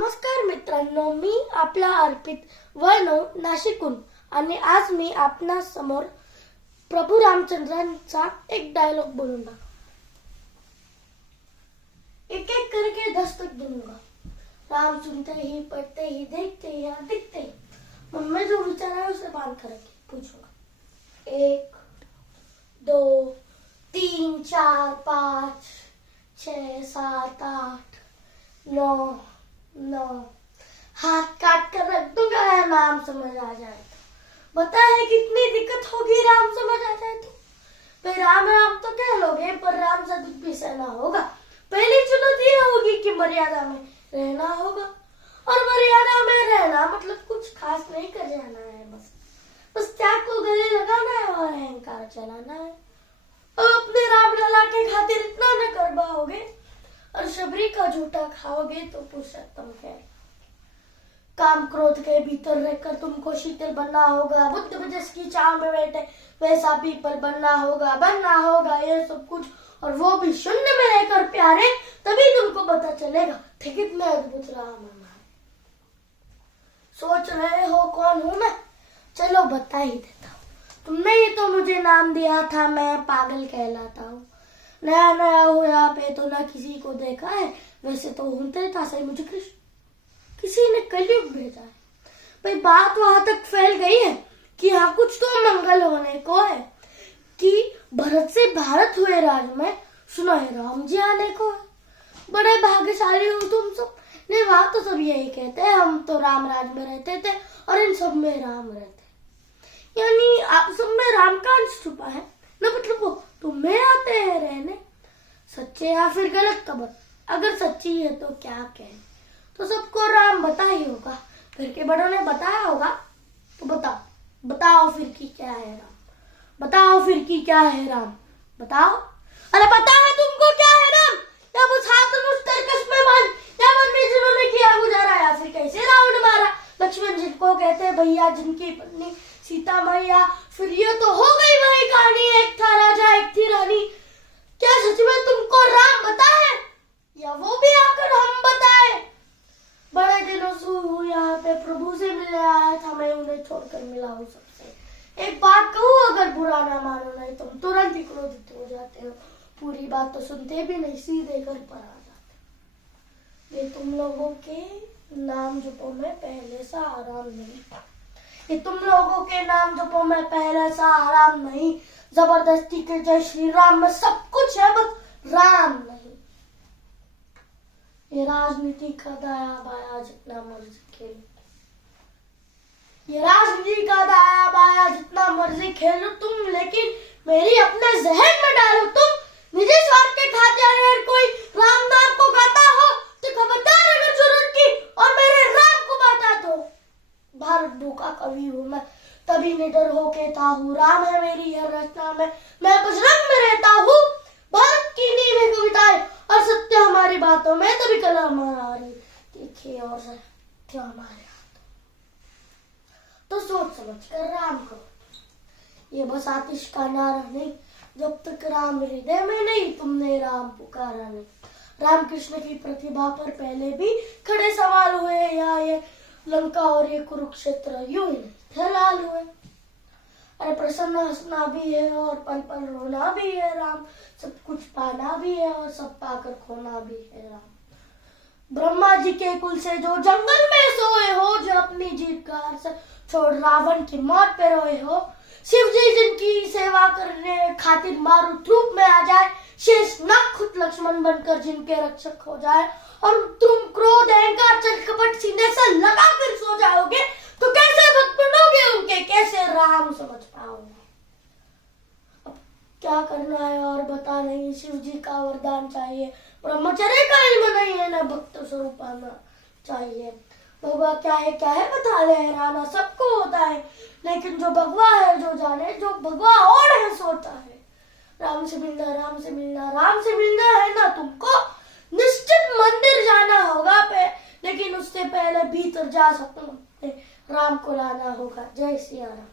नमस्कार मित्रांनो, मी आपला अर्पित वैनव नाशिकहून आणि आज मी आपणा समोर प्रभू रामचंद्रांचा एक डायलॉग बोलूंगा। एक एक करके दस्तक दूंगा, राम सुनते ही, पढ़ते ही, देखते ही या दिखते ही, मन में जो विचार है उसे बांध कर पूछूंगा। 1 2 3 4 5 6 7 8 9 हाथ काट कर रख दूंगा, नाम समझ आ जाए तो। बता है कितनी दिक्कत होगी राम समझ आ जाए तो। भाई राम राम तो कह लोगे, पर राम से दुख भी सहना होगा। पहली चुनौती यह होगी कि मर्यादा में रहना होगा, और मर्यादा में रहना मतलब कुछ खास नहीं कर जाना है। बस त्याग को गले लगाना है और अहंकार चलाना है। और अपने राम लला के खातिर इतना न कर पाओगे, और शबरी का झूठा खाओगे तो पुरुषोत्तम है। काम क्रोध के भीतर रहकर तुमको शीतल बनना होगा। बुद्ध बजस की छांव में बैठे वैसा पीपल बनना होगा ये सब कुछ, और वो भी शून्य में रहकर प्यारे। तभी तुमको पता चलेगा थे कितने अद्भुत राम हमारे। सोच रहे हो कौन हूं मैं? चलो बता ही देता हूँ। तुमने ही तो मुझे नाम दिया था, मैं पागल कहलाता हूँ। नया नया हो यहाँ पे तो ना किसी को देखा है, वैसे तो होते था सही मुझे कृष्ण किसी ने कलयुग भेजा है। भाई बात वहां तक फैल गई है कि हाँ कुछ तो मंगल होने को है, कि भरत से भारत हुए राज में सुना है राम जी आने को है। बड़े भाग्यशाली हो तुम सब। नहीं वहां तो सब यही कहते हैं, हम तो राम राज में रहते थे और इन सब में राम रहते। यानी आप सब में राम का अंश छुपा है न, मतलब वो तुम्हें आते हैं रहने। सच्चे या फिर गलत खबर, अगर सच्ची है तो क्या कहें। तो सबको राम बता ही होगा, घर के बड़ों ने बताया होगा। तो बताओ फिर की क्या है राम, बताओ फिर की क्या है राम, बताओ। अरे पता है तुमको क्या है राम? या वो छात्र उस तरकश में मान, या मन में जिन्होंने किया गुजारा, या फिर कैसे रावण मारा। लक्ष्मण जिनको कहते हैं भैया, जिनकी पत्नी सीता मैया। फिर ये तो हो गई वही कहानी, एक था राजा एक थी रानी। क्या सच में तुमको राम बता है, या वो भी आकर हम बताए? बड़े दिनों से यहाँ पे प्रभु से मिलने आया था, मैं उन्हें छोड़कर मिला हूँ सबसे। एक बात कहूँ, अगर बुरा ना मानो नहीं तुम तुरंत ही क्रोधित हो जाते हो। पूरी बात तो सुनते भी नहीं, सीधे घर पर आ जाते। ये तुम लोगों के नाम जपो में पहले सा आराम नहीं, ये तुम लोगों के नाम जपो में पहले सा आराम नहीं। जबरदस्ती के जय श्री राम में सब कुछ है, बस राम नहीं। ये राजनीति का दाया बाया जितना मर्जी खेलो, ये राजनीति का दाया बाया जितना मर्जी खेलो तुम, लेकिन मेरी अपने जहन में डालो तुम। निजी स्वार्थ के खातिर अगर कोई राम नाम को गाता हो तो खबरदार, अगर जरूरत की और मेरे राम को बाता दो। भारत भूखा कवि हूँ मैं, तभी निडर हो कहता हूँ, राम है मेरी हर रचना में, मैं बजरंग में रहता हूँ। भारत की नींव है कविताएं और सत्य हमारी बातों में, तभी कला हमारी तीखी और सत्य हमारे हाथों। तो सोच समझ कर राम करो, ये बस आतिश का नारा नहीं, जब तक राम हृदय में नहीं तुमने राम पुकारा नहीं। राम कृष्ण की प्रतिभा पर पहले भी खड़े सवाल हुए, या ये लंका और ये कुरुक्षेत्र यूं ही लाल हुए। अरे प्रसन्न हंसना भी है और पल पल रोना भी है राम, सब कुछ पाना भी है और सब पाकर खोना भी है राम। ब्रह्मा जी के कुल से जो जंगल में सोए हो, जो अपनी जीत का से छोड़ रावण की मौत पे रोए हो, शिव जी जिनकी सेवा करने खातिर मारुत रूप में आ जाए, शेष नाग खुद लक्ष्मण बनकर जिनके रक्षक हो जाए, और तुम क्रोध अहंकार चल कपट सीने से लगा कर सो जाओगे, तो कैसे भक्त बनोगे उनके, कैसे राम समझ पाओगे? अब क्या करना है और बता नहीं, शिव जी का वरदान चाहिए, ब्रह्मचर्य का इल्म नहीं है, ना भक्त स्वरूप आना चाहिए। भगवा क्या है बता लहराना सबको होता है, लेकिन जो भगवा है जो जाने, जो भगवा और है सोता है। राम से मिलना राम से मिलना राम से मिलना है ना तुमको, निश्चित मंदिर जाना होगा पे, लेकिन उससे पहले भीतर जा सकूं राम को लाना होगा। जय सिया राम।